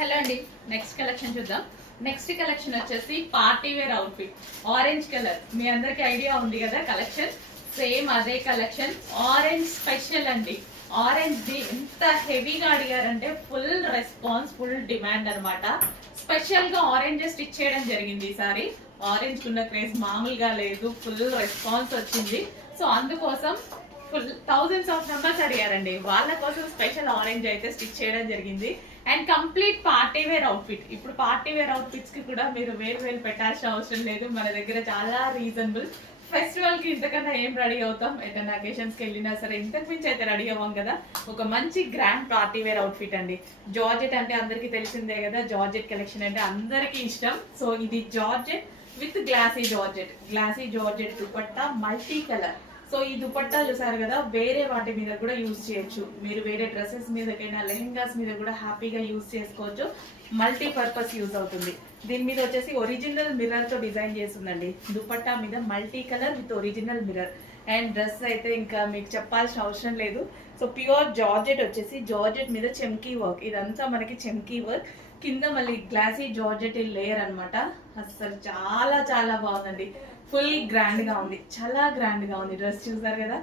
Hello అండి, next collection చూద్దాం. Next collection వచ్చేసి party wear outfit orange colour. మీ అందరికి ఐడియా ఉంది కదా, కలెక్షన్ సేమ్ అదే కలెక్షన్. ఆరెంజ్ స్పెషల్ అండి. ఆరెంజ్ ది ఎంత హెవీగా అడిగారంటే ఫుల్ రెస్పాన్స్, ఫుల్ డిమాండ్ అనమాట. స్పెషల్ గా ఆరెంజ్ స్టిచ్ చేయడం జరిగింది ఈసారి. ఆరెంజ్ కున్న క్రేజ్ మామూలుగా లేదు, ఫుల్ రెస్పాన్స్ వచ్చింది. సో అందుకోసం ఫుల్ థౌజండ్స్ ఆఫ్ మెంబర్స్ అడిగారండి, వాళ్ళ కోసం స్పెషల్ ఆరెంజ్ అయితే స్టిచ్ చేయడం జరిగింది. And complete party wear outfit. ఇప్పుడు పార్టీ వేర్ అవుట్ఫిట్స్ కి కూడా మీరు వేరు పెట్టాల్సిన అవసరం లేదు, మన దగ్గర చాలా రీజనబుల్. ఫెస్టివల్ కి ఇంతకన్నా ఏం రెడీ అవుతాం, ఏదైనా అకేషన్స్ కి వెళ్ళినా సరే ఇంతకు మించి అయితే రెడీ అవ్వం కదా. ఒక మంచి గ్రాండ్ పార్టీ వేర్ అవుట్ఫిట్ అండి. జార్జెట్ అంటే అందరికి తెలిసిందే కదా, జార్జెట్ కలెక్షన్ అంటే అందరికి ఇష్టం. సో ఇది georgette with glossy georgette dupatta, multi colour. So ఈ దుపట్టా చూసారు కదా, వేరే వాటి మీద కూడా యూజ్ చేయొచ్చు. మీరు వేరే డ్రెస్సెస్ మీదకైనా లెహెంగాస్ మీద కూడా హ్యాపీగా యూజ్ చేసుకోవచ్చు. మల్టీ పర్పస్ యూజ్ అవుతుంది. దీని మీద వచ్చేసి ఒరిజినల్ మిర్రర్ తో డిజైన్ చేస్తుందండి. దుపట్టా మీద multi colour with original mirror. And dress అయితే ఇంకా మీకు చెప్పాల్సిన అవసరం లేదు. సో ప్యూర్ జార్జెట్ వచ్చేసి జార్జెట్ మీద చెమ్కీ వర్క్. ఇదంతా మనకి చెమ్కీ వర్క్, కింద మళ్ళీ గ్లాసీ జార్జెట్ లేయర్ అనమాట. అసలు చాలా చాలా బాగుందండి. ఫుల్ గ్రాండ్ గా ఉంది, చాలా గ్రాండ్ గా ఉంది. డ్రెస్ చూసారు కదా.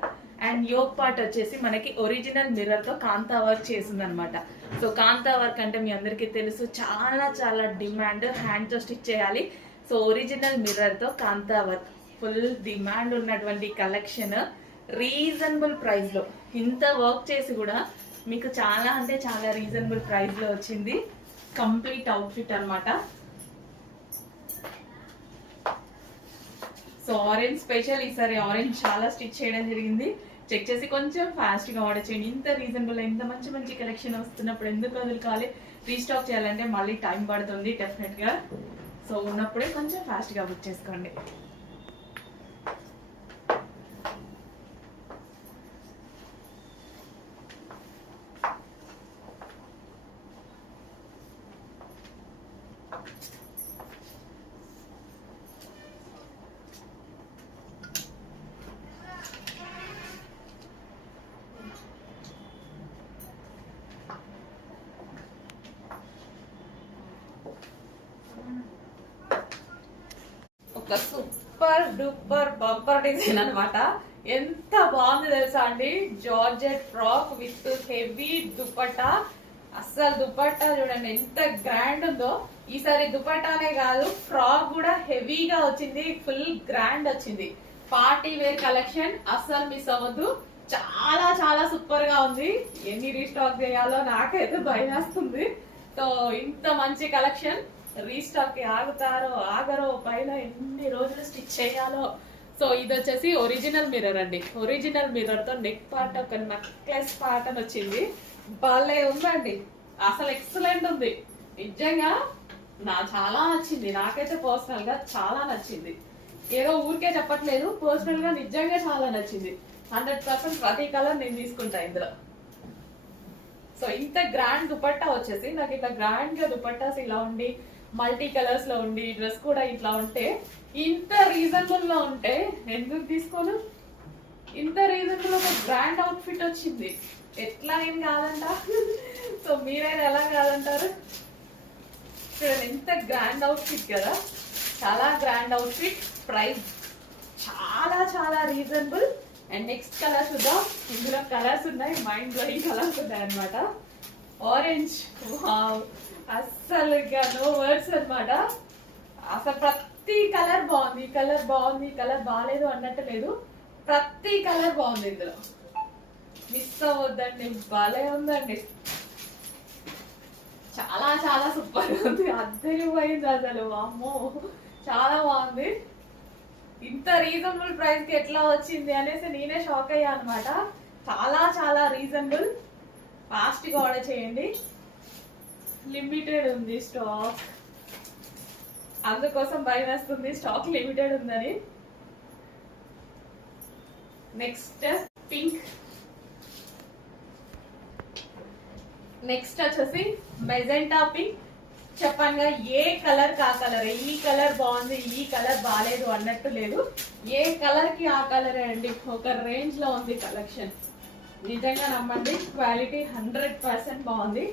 అండ్ యోక్ పార్ట్ వచ్చేసి మనకి ఒరిజినల్ మిర్రర్ తో కాంతా వర్క్ చేసింది అనమాట. సో కాంతా వర్క్ అంటే మీ అందరికీ తెలుసు, చాలా చాలా డిమాండ్. హ్యాండ్ తో స్టిచ్ చేయాలి. సో ఒరిజినల్ మిర్రర్ తో కాంతా వర్క్, ఫుల్ డిమాండ్ ఉన్నటువంటి కలెక్షన్. రీజనబుల్ ప్రైస్ లో, ఇంత వర్క్ చేసి కూడా మీకు చాలా అంటే చాలా రీజనబుల్ ప్రైస్ లో వచ్చింది. కంప్లీట్ అవుట్ఫిట్ అనమాట. సో ఆరెంజ్ స్పెషల్, ఈసారి ఆరెంజ్ చాలా స్టిచ్ చేయడం జరిగింది. చెక్ చేసి కొంచెం ఫాస్ట్ గా ఆర్డర్ చేయండి. ఇంత రీజనబుల్, ఇంత మంచి మంచి కలెక్షన్ వస్తున్నప్పుడు ఎందుకు వదులుకోవాలి? రీస్టాక్ చేయాలంటే మళ్ళీ టైం పడుతుంది డెఫినెట్ గా. సో ఉన్నప్పుడే కొంచెం ఫాస్ట్ గా బుక్ చేసుకోండి. ఒక సూపర్ డూపర్ బంపర్ డిజైన్ అనమాట. ఎంత బాగుంది తెలుసా అండి. Georgette frock with heavy dupatta. అస్సలు దుపట్టా చూడండి ఎంత గ్రాండ్ ఉందో. ఈసారి దుపట్టానే కాదు, ఫ్రాక్ కూడా హెవీగా వచ్చింది, ఫుల్ గ్రాండ్ వచ్చింది. పార్టీ వేర్ కలెక్షన్ అస్సలు మిస్ అవ్వద్దు. చాలా చాలా సూపర్ గా ఉంది. ఎన్ని రీస్టాక్ చేయాలో నాకైతే భయం వేస్తుంది. సో ఇంత మంచి కలెక్షన్ రీస్టాక్ కి ఆగుతారో ఆగరో, పైన ఎన్ని రోజులు స్టిచ్ చేయాలో. సో ఇది వచ్చేసి ఒరిజినల్ మిర్రర్ అండి. ఒరిజినల్ మిర్రర్ తో నెక్ పార్ట్, ఒక నెక్లెస్ పార్ట్ అని వచ్చింది. భలే ఉందండి, అసలు ఎక్సలెంట్ ఉంది. నిజంగా చాలా నచ్చింది. నాకైతే పర్సనల్ గా చాలా నచ్చింది. ఏదో ఊరికే చెప్పట్లేదు, పర్సనల్ గా నిజంగా చాలా నచ్చింది. 100% ప్రతి కలర్ నేను తీసుకుంటా ఇందులో. సో ఇంత గ్రాండ్ దుపట్టా వచ్చేసి నాకు ఇట్లా గ్రాండ్ గా దుపట్టాస్ ఇలా ఉండి, మల్టీ కలర్స్ లో ఉండి, డ్రెస్ కూడా ఇట్లా ఉంటే, ఇంత రీజనబుల్ లో ఉంటే ఎందుకు తీసుకోను? ఇంత రీజనబుల్ ఒక గ్రాండ్ అవుట్ఫిట్ వచ్చింది, ఎట్లా నేను కాదంట? సో మీరైనా ఎలా కాదంటారు? చూడండి ఎంత గ్రాండ్ అవుట్ఫిట్ కదా, చాలా గ్రాండ్ అవుట్ఫిట్. ప్రైస్ చాలా చాలా రీజనబుల్. అండ్ నెక్స్ట్ కలర్ చూద్దాం. ఇందులో కలర్స్ ఉన్నాయి, మైండ్ బ్లోయింగ్ కలర్స్ ఉన్నాయి అనమాట. ఆరెంజ్, వావ్, అస్సలు ఇంకా నో వర్డ్స్ అనమాట. అసలు ప్రతి కలర్ బాగుంది, ఈ కలర్ బాగుంది, ఈ కలర్ బాగాలేదు అన్నట్టు లేదు. ప్రతి కలర్ బాగుంది ఇందులో, మిస్ అవ్వద్దండి. భలే ఉందండి, చాలా చాలా సూపర్ ఉంది. అద్దరిపోయింది అసలు, అమ్మో చాలా బాగుంది. ఇంత రీజనబుల్ ప్రైస్ కి ఎట్లా వచ్చింది అనేసి నేనే షాక్ అయ్యా అనమాట. చాలా చాలా రీజనబుల్. ఫాస్ట్ గా ఆర్డర్ చేయండి, లిమిటెడ్ ఉంది స్టాక్. అందుకోసం భయం వేస్తుంది, స్టాక్ లిమిటెడ్ ఉందని. Next pink. నెక్స్ట్ వచ్చేసి మెజెంటా పింక్. చెప్పంగా ఏ కలర్ కా కలర్. ఈ కలర్ బాగుంది, ఈ కలర్ బాగాలేదు అన్నట్టు లేదు. ఏ కలర్ కి ఆ కలరే అండి. ఒక రేంజ్ లో ఉంది కలెక్షన్. నిజంగా నమ్మండి, క్వాలిటీ 100% బాగుంది.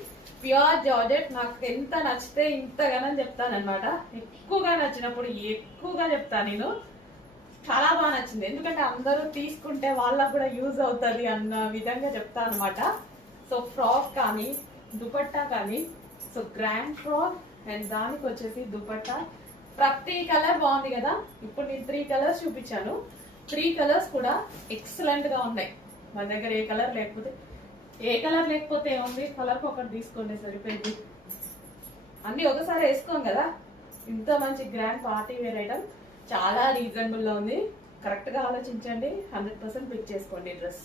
Pure georgette. నాకు ఎంత నచ్చితే ఇంతగానని చెప్తానన్నమాట. ఎక్కువగా నచ్చినప్పుడు ఎక్కువగా చెప్తాను నేను. చాలా బాగా నచ్చింది, ఎందుకంటే అందరూ తీసుకుంటే వాళ్ళకు కూడా యూజ్ అవుతుంది అన్న విధంగా చెప్తాను అనమాట. సో ఫ్రాక్ కానీ దుపట్టా కానీ, సో గ్రాండ్ ఫ్రాక్ అండ్ దానికి వచ్చేసి దుపట్టా, ప్రతి కలర్ బాగుంది కదా. ఇప్పుడు నేను 3 కలర్స్ చూపించాను. 3 కలర్స్ కూడా ఎక్సలెంట్ గా ఉన్నాయి. మన దగ్గర ఏ కలర్ లేకపోతే ఏముంది, కలర్కి ఒకటి తీసుకోండి సరిపోయింది. అన్ని ఒకసారి వేసుకోం కదా. ఇంత మంచి గ్రాండ్ పార్టీ వేర్ ఐటమ్ చాలా రీజనబుల్ లో ఉంది. కరెక్ట్ గా ఆలోచించండి, 100% పిక్ చేసుకోండి డ్రెస్.